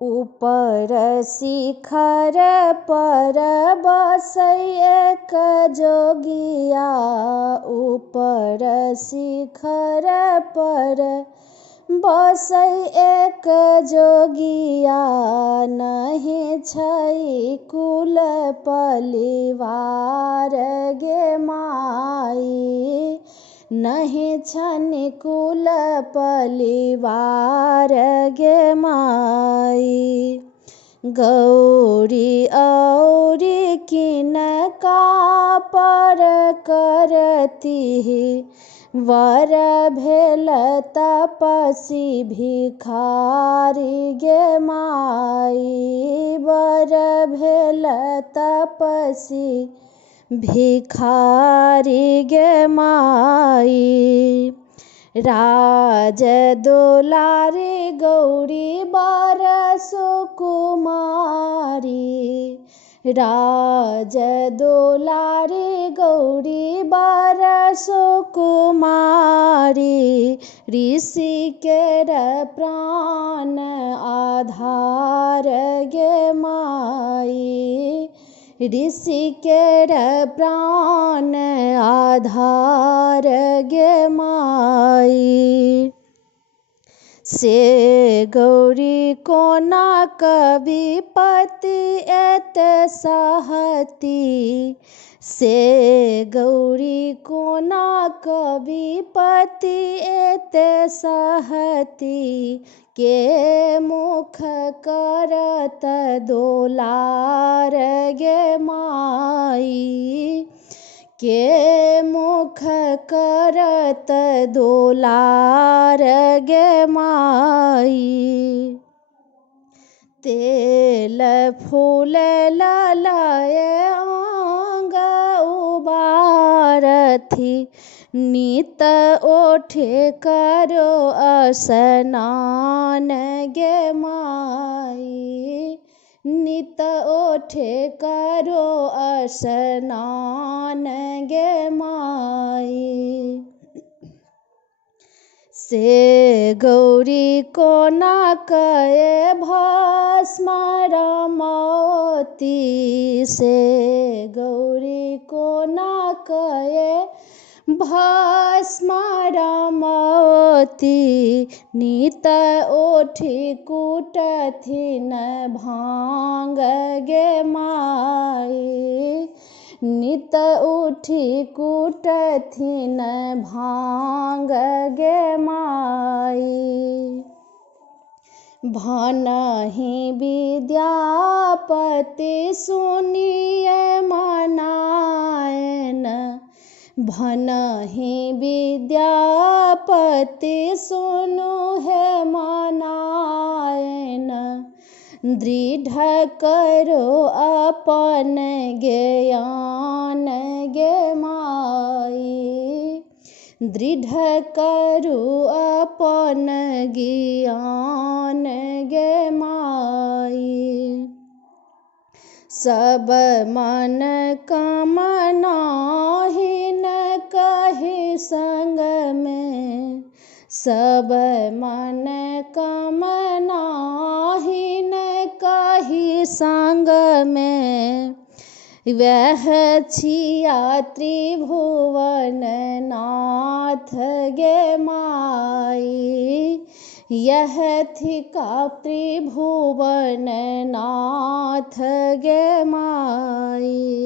ऊपर शिखर पर बसै एक जोगिया, ऊपर शिखर पर बसै एक जोगिया। नहीं छै कुल परिवार गे माई, नहीं छन कुल परिवार गे माई। गौरी औरी किनका पर करती, वर भेल तपसी भिखारी गे माई, वर भेल तपसी भिखारी गे माई। राज दुलारी गौरी बर सुकुमारी, राज दुलारी गौरी बर सुकुमारी। ऋषि केर प्राण आधार गे माई, ऋषि केर प्राण आधार गे माई। से गौरी कोना कविपति एत सहती, से गौरी कोना कविपति एत सहती। के मुख करत दोलार गे माई, के मुख करत दोलार गे माई। तेल फूल ललाय आंग उबारथी, नित ओठे करो स्नान गे माई, नित ओठे करो स्नान गे माई। से गौरी कोना कये भस्म रमौती, से गौरी कोना कये भस्म रमौती। नित ओठी कुटथिन भांग गे माई, नित उठी कुटथिन भांग गे माई। भनहि विद्यापति सुनिए मनायन, भनहि विद्यापति सुनु है मनायन। दृढ़ करो अपन ज्ञान गे माई, दृढ़ करो अपन ज्ञान गे माई। सब मन कामना हीन कहि संग में, सब मन कामना हीन कहि संग में। वह छिया त्रिभुवन नाथ गे माई, यह थिका त्रिभुवन नाथ गे माई।